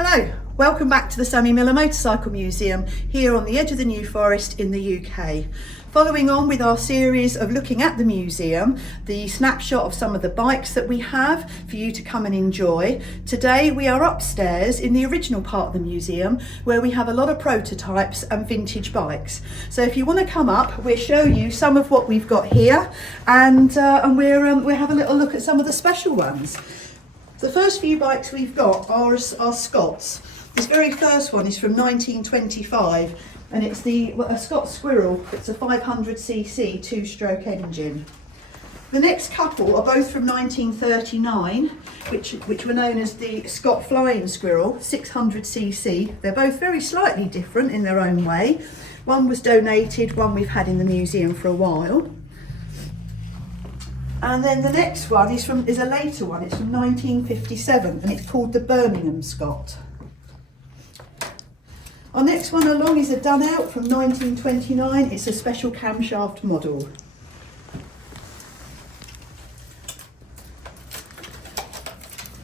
Hello, welcome back to the Sammy Miller Motorcycle Museum here on the edge of the New Forest in the UK. Following on with our series of looking at the museum, the snapshot of some of the bikes that we have for you to come and enjoy. Today we are upstairs in the original part of the museum where we have a lot of prototypes and vintage bikes. So if you want to come up, we'll show you some of what we've got here and we'll have a little look at some of the special ones. The first few bikes we've got are Scots. This very first one is from 1925 and it's a Scott Squirrel. It's a 500cc two-stroke engine. The next couple are both from 1939, which were known as the Scott Flying Squirrel, 600cc. They're both very slightly different in their own way. One was donated, one we've had in the museum for a while. And then the next one is a later one. It's from 1957 and it's called the Birmingham Scott. Our next one along is a done out from 1929. It's a special camshaft model.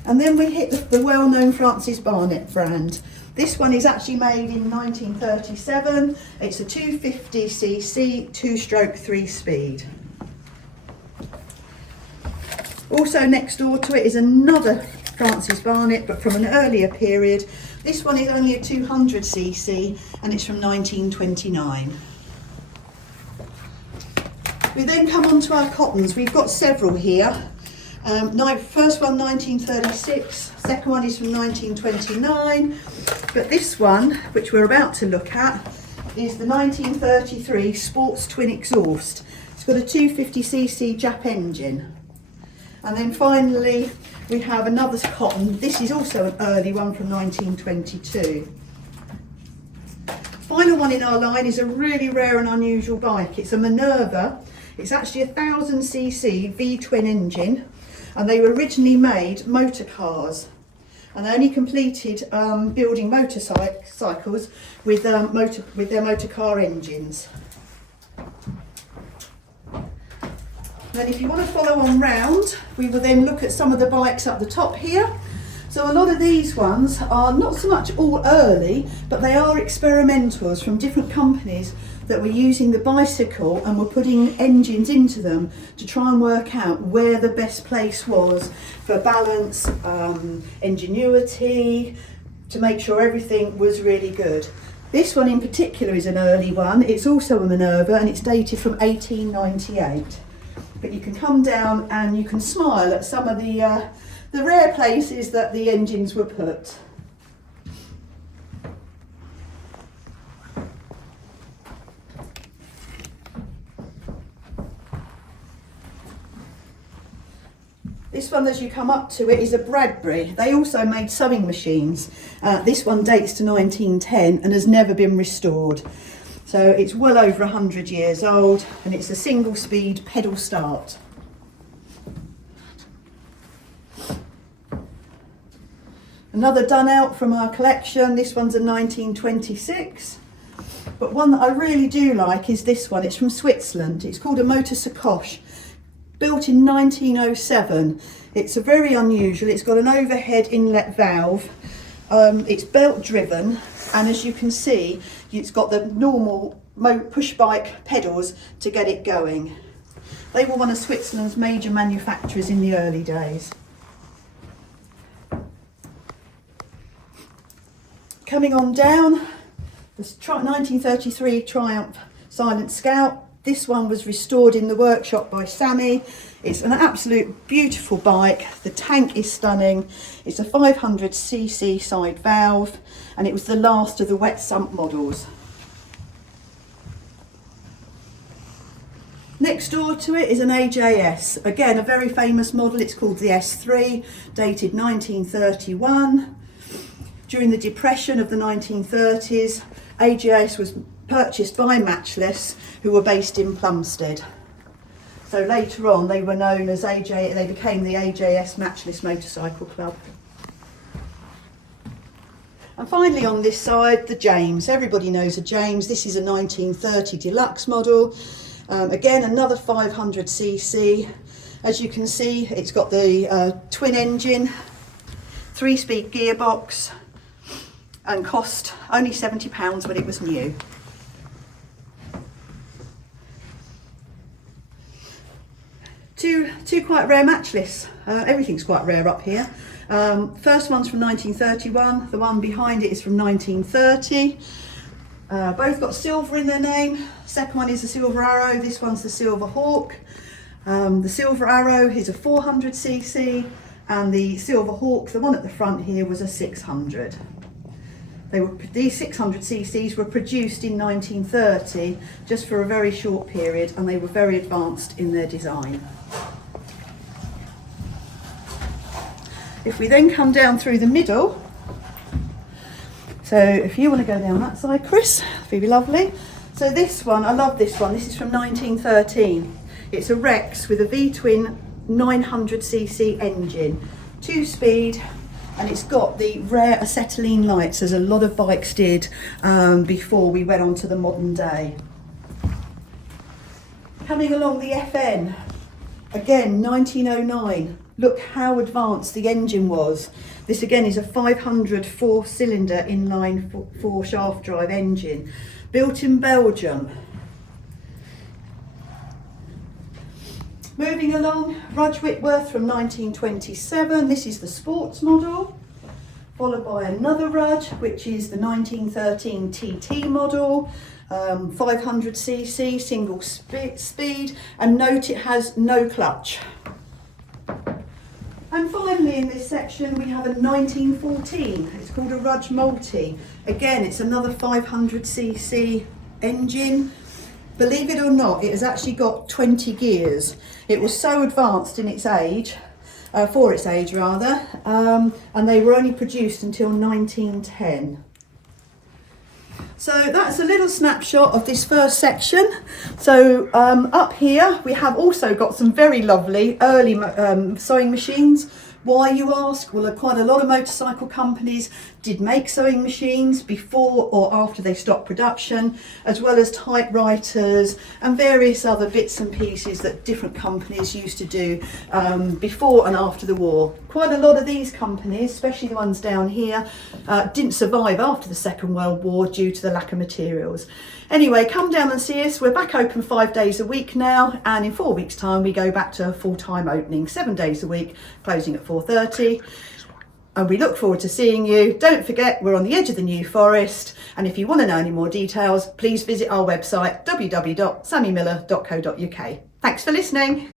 And then we hit the well-known Francis Barnett brand. This one is actually made in 1937. It's a 250cc, two-stroke, 3-speed. Also next door to it is another Francis Barnett, but from an earlier period. This one is only a 200cc and it's from 1929. We then come on to our cottons. We've got several here. First one 1936, second one is from 1929, but this one, which we're about to look at, is the 1933 Sports Twin Exhaust. It's got a 250cc Jap engine. And then finally, we have another cotton. This is also an early one from 1922. Final one in our line is a really rare and unusual bike. It's a Minerva. It's actually a 1000cc V-twin engine, and they were originally made motor cars. And they only completed building motorcycles with their motor car engines. Then if you want to follow on round, we will then look at some of the bikes up the top here. So a lot of these ones are not so much all early, but they are experimentals from different companies that were using the bicycle and were putting engines into them to try and work out where the best place was for balance, ingenuity, to make sure everything was really good. This one in particular is an early one. It's also a Minerva and it's dated from 1898. But you can come down and you can smile at some of the rare places that the engines were put. This one, as you come up to it, is a Bradbury. They also made sewing machines. This one dates to 1910 and has never been restored. So it's well over 100 years old and it's a single speed pedal start. Another done out from our collection. This one's a 1926. But one that I really do like is this one. It's from Switzerland. It's called a Motor Sacoche. Built in 1907. It's a very unusual. It's got an overhead inlet valve. It's belt driven. And as you can see, it's got the normal push bike pedals to get it going. They were one of Switzerland's major manufacturers in the early days. Coming on down, the 1933 Triumph Silent Scout. This one was restored in the workshop by Sammy. It's an absolute beautiful bike. The tank is stunning. It's a 500cc side valve and it was the last of the wet sump models. Next door to it is an AJS. Again, a very famous model. It's called the S3, dated 1931. During the Depression of the 1930s, AJS was purchased by Matchless, who were based in Plumstead. So later on they were known as they became the AJS Matchless Motorcycle Club. And finally on this side, the James. Everybody knows a James. This is a 1930 deluxe model. Again, another 500cc. As you can see, it's got the twin engine, 3-speed gearbox, and cost only £70 when it was new. Two quite rare Matchless. Everything's quite rare up here. First one's from 1931, the one behind it is from 1930. Both got silver in their name. Second one is the Silver Arrow, this one's the Silver Hawk. The Silver Arrow is a 400cc and the Silver Hawk, the one at the front here, was a 600. These 600cc's were produced in 1930, just for a very short period, and they were very advanced in their design. If we then come down through the middle, so if you want to go down that side, Chris, it'd be lovely. So this one, I love this one. This is from 1913. It's a Rex with a V-twin 900cc engine, 2-speed, and it's got the rare acetylene lights, as a lot of bikes did before we went on to the modern day. Coming along the FN, again 1909. Look how advanced the engine was. This again is a 500 4-cylinder inline 4 shaft drive engine, built in Belgium. Moving along, Rudge Whitworth from 1927. This is the sports model, followed by another Rudge, which is the 1913 TT model, 500cc, single speed, and note it has no clutch. And finally in this section we have a 1914, it's called a Rudge Multi. Again, it's another 500cc engine. Believe it or not, it has actually got 20 gears. It was so advanced in its age, for its age rather, and they were only produced until 1910. So that's a little snapshot of this first section. So up here we have also got some very lovely early sewing machines. Why, you ask? Well, quite a lot of motorcycle companies did make sewing machines before or after they stopped production, as well as typewriters and various other bits and pieces that different companies used to do before and after the war. Quite a lot of these companies, especially the ones down here, didn't survive after the Second World War due to the lack of materials. Anyway, come down and see us. We're back open 5 days a week now, and in 4 weeks' time we go back to a full-time opening, 7 days a week, closing at 4:30. And we look forward to seeing you. Don't forget, we're on the edge of the New Forest, and if you want to know any more details, please visit our website www.sammymiller.co.uk. Thanks for listening.